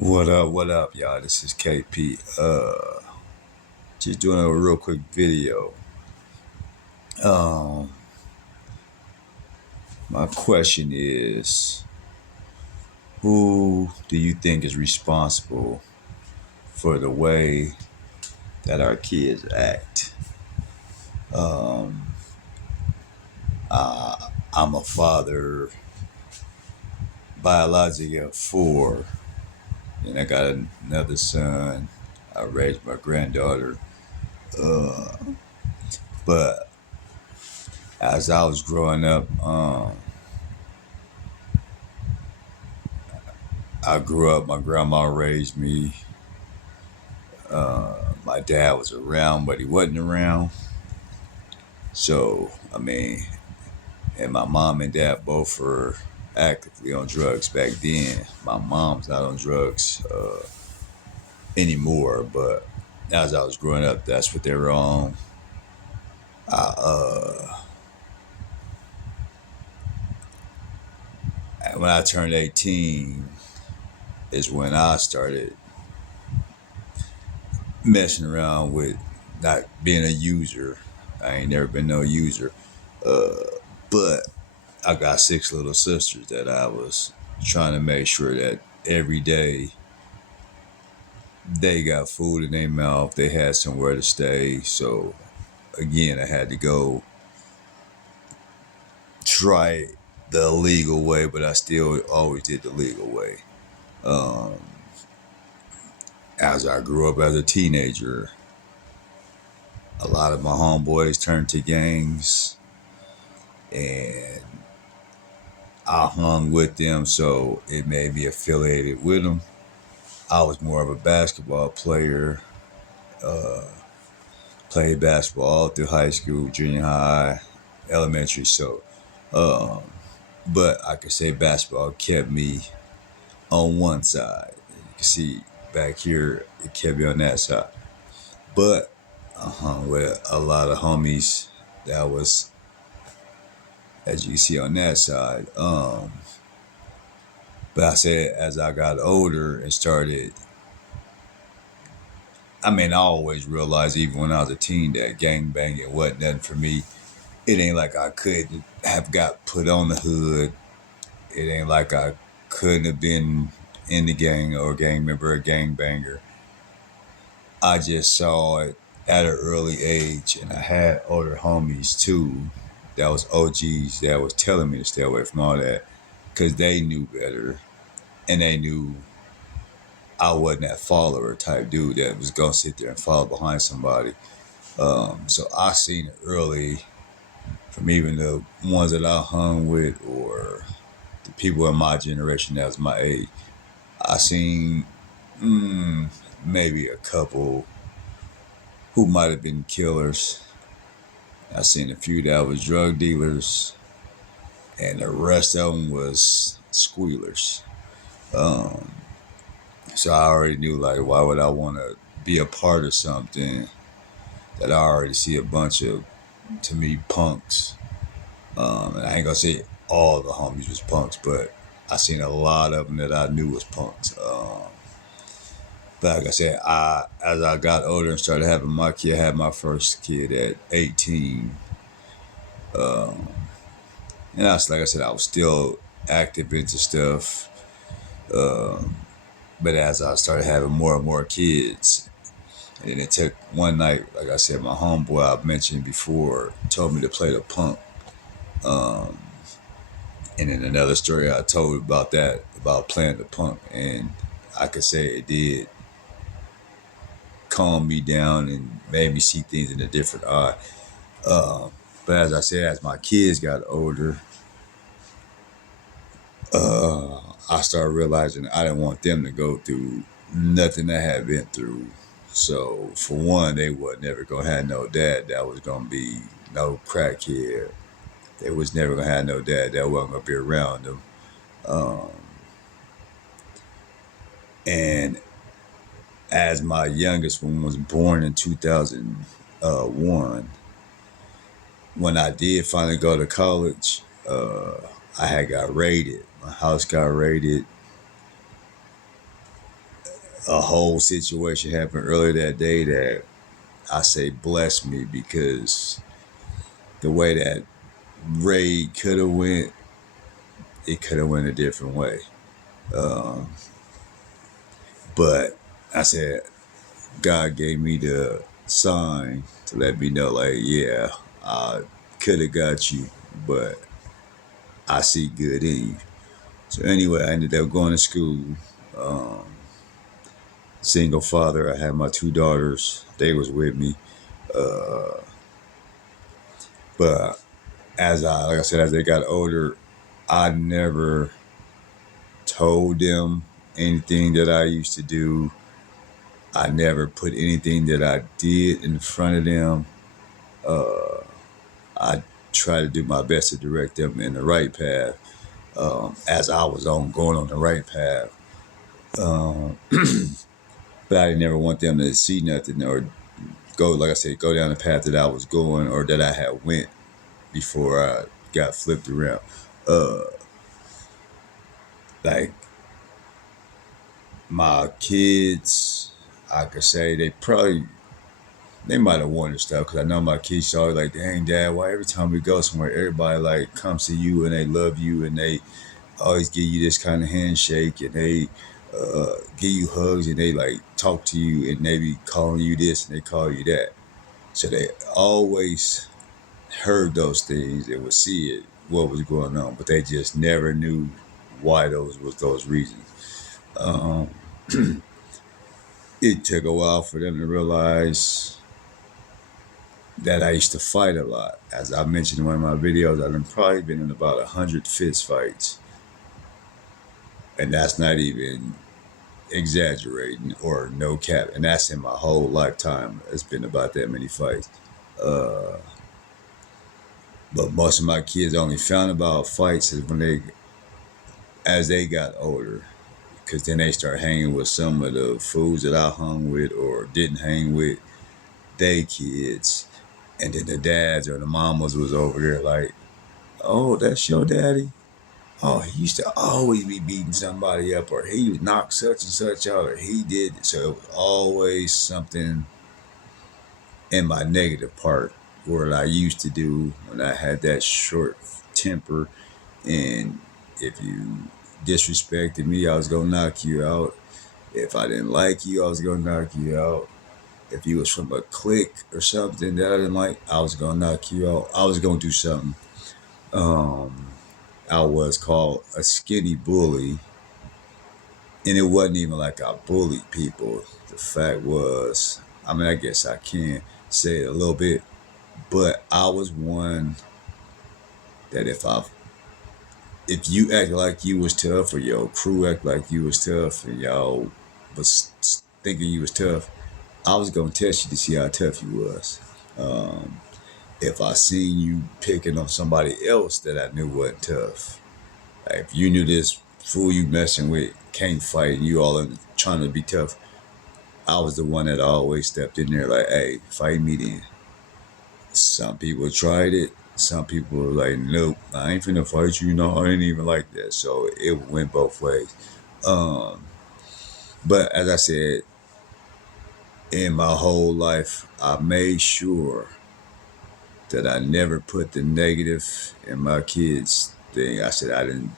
What up, y'all? This is KP. Just doing a real quick video. Um, my question is, who do you think is responsible for the way that our kids act? Um, I'm a father, biologically of four, and I got another son. I raised my granddaughter. Uh, but as I was growing up, I grew up. My grandma raised me. My dad was around, but he wasn't around. So, I mean, and my mom and dad both were actively on drugs back then. My mom's not on drugs anymore, but as I was growing up, that's what they were on. I, when I turned 18 is when I started messing around with not being a user. I ain't never been no user. Uh, but I got six little sisters that I was trying to make sure that every day they got food in their mouth, they had somewhere to stay. So again, I had to go try the legal way, but I still always did the legal way. Um, as I grew up as a teenager, a lot of my homeboys turned to gangs, and I hung with them, so it made me affiliated with them. I was more of a basketball player. Uh, Played basketball all through high school, junior high, elementary. So, um, but I could say basketball kept me on one side. You can see back here, it kept me on that side. But I hung with a lot of homies that was, as you can see on that side. But I said as I got older and started, I mean, I always realized, even when I was a teen, that gang banging wasn't nothing for me. It ain't like I couldn't have got put on the hood. It ain't like I couldn't have been in the gang or a gang member, a gang banger. I just saw it at an early age, and I had older homies too that was OGs that was telling me to stay away from all that because they knew better, and they knew I wasn't that follower type dude that was gonna sit there and follow behind somebody. So I seen it early from even the ones that I hung with or the people in my generation that was my age. I seen maybe a couple who might have been killers. I seen a few that was drug dealers, and the rest of them was squealers. Um, so I already knew, like, why would I want to be a part of something that I already see a bunch of, to me, punks. And I ain't gonna say all the homies was punks, but I seen a lot of them that I knew was punks. But like I said, as I got older and started having my kid, I had my first kid at 18. Um, and like I said, I was still active into stuff. Um, but as I started having more and more kids, and it took one night, like I said, my homeboy I mentioned before told me to play the punk. Um, and then another story I told about that, about playing the punk. And I could say it did calm me down and made me see things in a different eye. Uh, but as I said, as my kids got older, I started realizing I didn't want them to go through nothing I had been through. So for one, they was never gonna have no dad that was gonna be no crackhead. They was never gonna have no dad that wasn't gonna be around them. Um, and as my youngest one was born in 2001, when I did finally go to college, I had got raided. My house got raided. a whole situation happened earlier that day that I say blessed me, because the way that raid could have went, it could have went a different way. Um, but I said God gave me the sign to let me know, like, yeah, I could have got you, but I see good in you. So anyway, I ended up going to school. Um, Single father. I had my two daughters. They was with me. Uh, but like I said, as they got older, I never told them anything that I used to do. I never put anything that I did in front of them. Uh, I try to do my best to direct them in the right path, as I was going on the right path. Um, but I didn't never want them to see nothing or go, like I said, go down the path that I was going or that I had went before I got flipped around. Uh, like my kids, I could say they might have wanted stuff, because I know my kids always like, dang dad, why every time we go somewhere, everybody like comes to you and they love you and they always give you this kind of handshake and they give you hugs and they like talk to you and they be calling you this and they call you that. So they always heard those things and would see it, what was going on, but they just never knew why those reasons. Um, it took a while for them to realize that I used to fight a lot. As I mentioned in one of my videos, I've probably been in about 100 fist fights, and that's not even exaggerating or no cap. And that's in my whole lifetime. It's been about that many fights. Uh, but most of my kids only found about fights is as they got older, because then they start hanging with some of the fools that I hung with or didn't hang with, they kids. And then the dads or the mamas was over there like, oh, that's your daddy? Oh, he used to always be beating somebody up, or he would knock such and such out, or he did. So it was always something in my negative part, what I used to do when I had that short temper. And if you disrespected me, I was going to knock you out. If I didn't like you, I was going to knock you out. If you was from a clique or something that I didn't like, I was going to knock you out. I was going to do something. Um, I was called a skinny bully, and it wasn't even like I bullied people. The fact was, I mean, I guess I can say it a little bit, but I was one that if you act like you was tough or your crew act like you was tough and y'all was thinking you was tough, I was gonna test you to see how tough you was. Um, if I seen you picking on somebody else that I knew wasn't tough, like if you knew this fool you messing with can't fight and you all in, trying to be tough, I was the one that always stepped in there like, hey, fight me then. Some people tried it. Some people were like, nope, I ain't finna fight you. No, I ain't even like that. So it went both ways. Um, but as I said, in my whole life, I made sure that I never put the negative in my kids' thing. I said I didn't.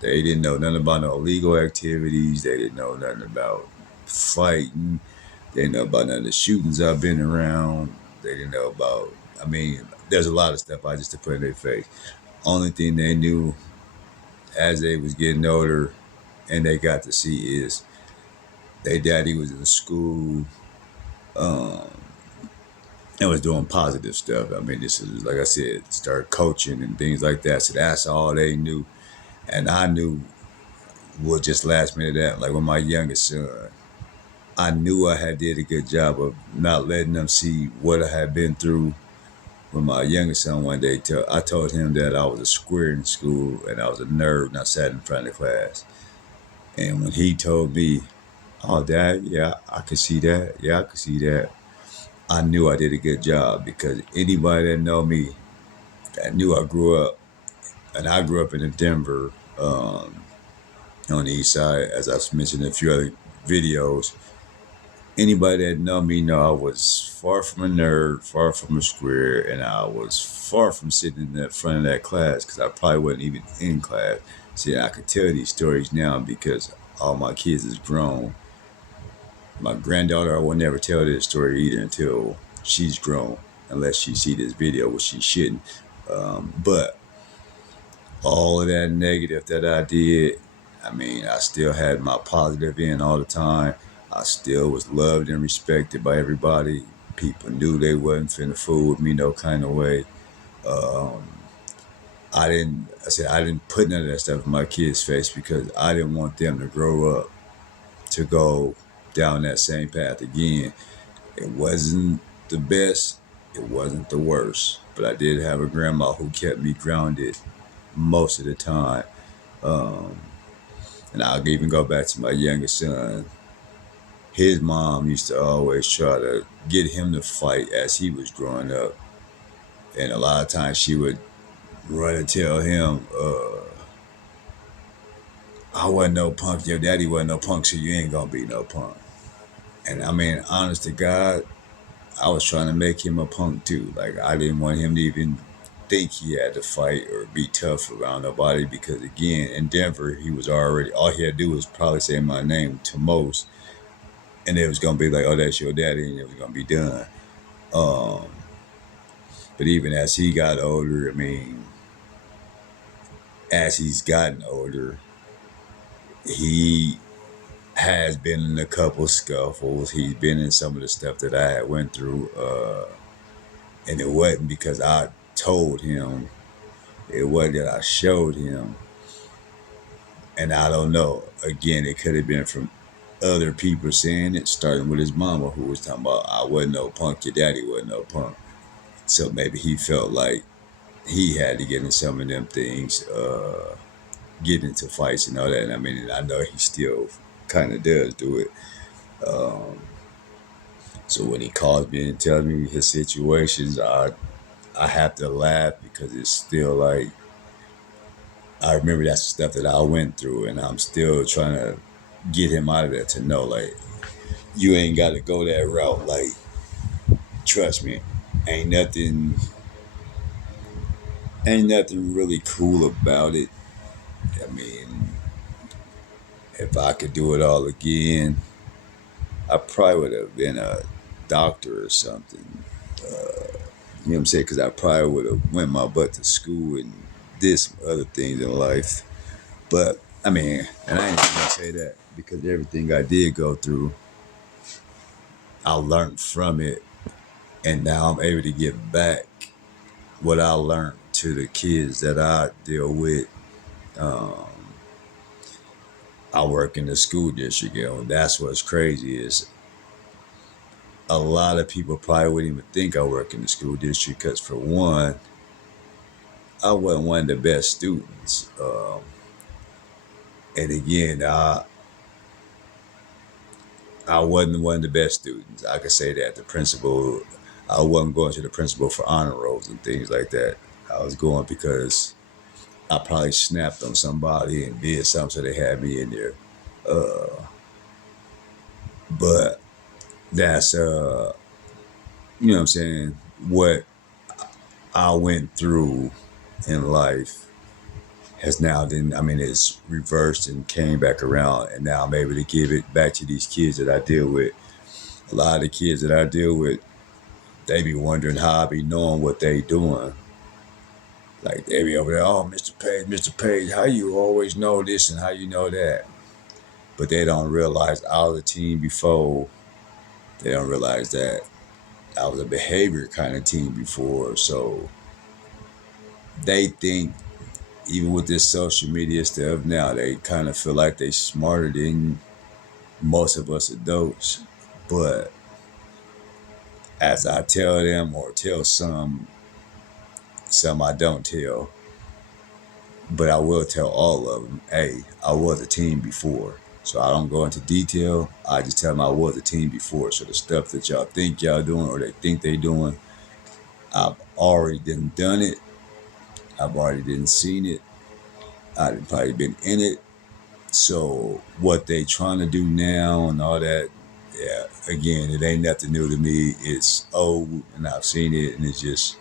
They didn't know nothing about no illegal activities. They didn't know nothing about fighting. They didn't know about none of the shootings I've been around. They didn't know about. I mean, there's a lot of stuff I just to put in their face. Only thing they knew as they was getting older and they got to see is their daddy was in school. Um, and was doing positive stuff. I mean, this is, like I said, start coaching and things like that. So that's all they knew. And I knew what just last minute that, like with my youngest son, I knew I had did a good job of not letting them see what I had been through. With my youngest son one day, I told him that I was a square in school and I was a nerd and I sat in front of the class. And when he told me, oh, Dad, yeah, I could see that. Yeah, I could see that. I knew I did a good job, because anybody that know me, that knew I grew up, and I grew up in Denver, on the east side, as I've mentioned in a few other videos. Anybody that know me know I was far from a nerd, far from a square, and I was far from sitting in the front of that class because I probably wasn't even in class. See, I could tell these stories now because all my kids is grown. My granddaughter, I will never tell this story either until she's grown, unless she see this video, which she shouldn't. But all of that negative that I did, I mean, I still had my positive in all the time. I still was loved and respected by everybody. People knew they wasn't finna fool with me no kind of way. Um, I didn't put none of that stuff in my kids' face because I didn't want them to grow up to go down that same path again. It wasn't the best, it wasn't the worst, but I did have a grandma who kept me grounded most of the time. Um, and I'll even go back to my youngest son. His mom used to always try to get him to fight as he was growing up. And a lot of times she would run and tell him, I wasn't no punk, your daddy wasn't no punk, so you ain't gonna be no punk. And I mean, honest to God, I was trying to make him a punk too. Like, I didn't want him to even think he had to fight or be tough around nobody because, again, in Denver, he was already, all he had to do was probably say my name to most, and it was gonna be like, oh, that's your daddy, and it was gonna be done. Um, but even as he got older, I mean, as he's gotten older, he has been in a couple scuffles. He's been in some of the stuff that I had went through, and it wasn't because I told him. It wasn't that I showed him. And I don't know. Again, it could have been from other people saying it, starting with his mama, who was talking about, I wasn't no punk, your daddy wasn't no punk. So maybe he felt like he had to get in some of them things, get into fights and all that. And I mean, I know he still kind of does do it. Um, so when he calls me and tells me his situations, I have to laugh because it's still like, I remember that's the stuff that I went through, and I'm still trying to get him out of there to know, like, you ain't got to go that route. Like, trust me, ain't nothing, ain't nothing really cool about it. I mean, if I could do it all again, I probably would have been a doctor or something. You know what I'm saying? Because I probably would have went my butt to school and did some other things in life. But I mean, and I ain't gonna say that because everything I did go through, I learned from it, and now I'm able to give back what I learned to the kids that I deal with. Um, I work in the school district, you know. That's what's crazy is a lot of people probably wouldn't even think I work in the school district because, for one, I wasn't one of the best students. And again, I wasn't one of the best students. I could say that. The principal, I wasn't going to the principal for honor rolls and things like that. I was going because I probably snapped on somebody and did something, so they had me in there. Uh, but that's, you know what I'm saying, what I went through in life has now then, I mean, it's reversed and came back around, and now I'm able to give it back to these kids that I deal with. A lot of the kids that I deal with, they be wondering how I be knowing what they doing. Like, they be over there, oh, Mr. Page, how you always know this and how you know that? But they don't realize I was a team before. They don't realize that I was a behavior kind of team before. So they think, even with this social media stuff now, they kind of feel like they smarter than most of us adults. But as I tell them, or tell some I don't tell, but I will tell all of them, hey, I was a team before. So I don't go into detail. I just tell them I was a team before. So the stuff that y'all think y'all doing, or they think they doing, I've already done it. I've already seen it. I've probably been in it. So what they trying to do now and all that, yeah, again, it ain't nothing new to me. It's old and I've seen it and it's just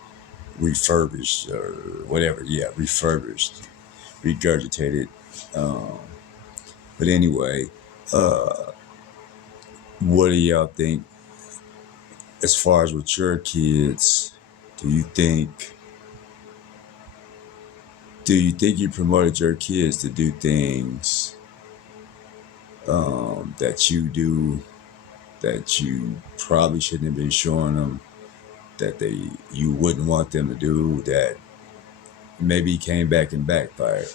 refurbished or whatever. Yeah, refurbished, regurgitated. Um, but anyway, uh, what do y'all think as far as with your kids? Do you think you promoted your kids to do things that you do that you probably shouldn't have been showing them, that you wouldn't want them to do, that maybe came back and backfired?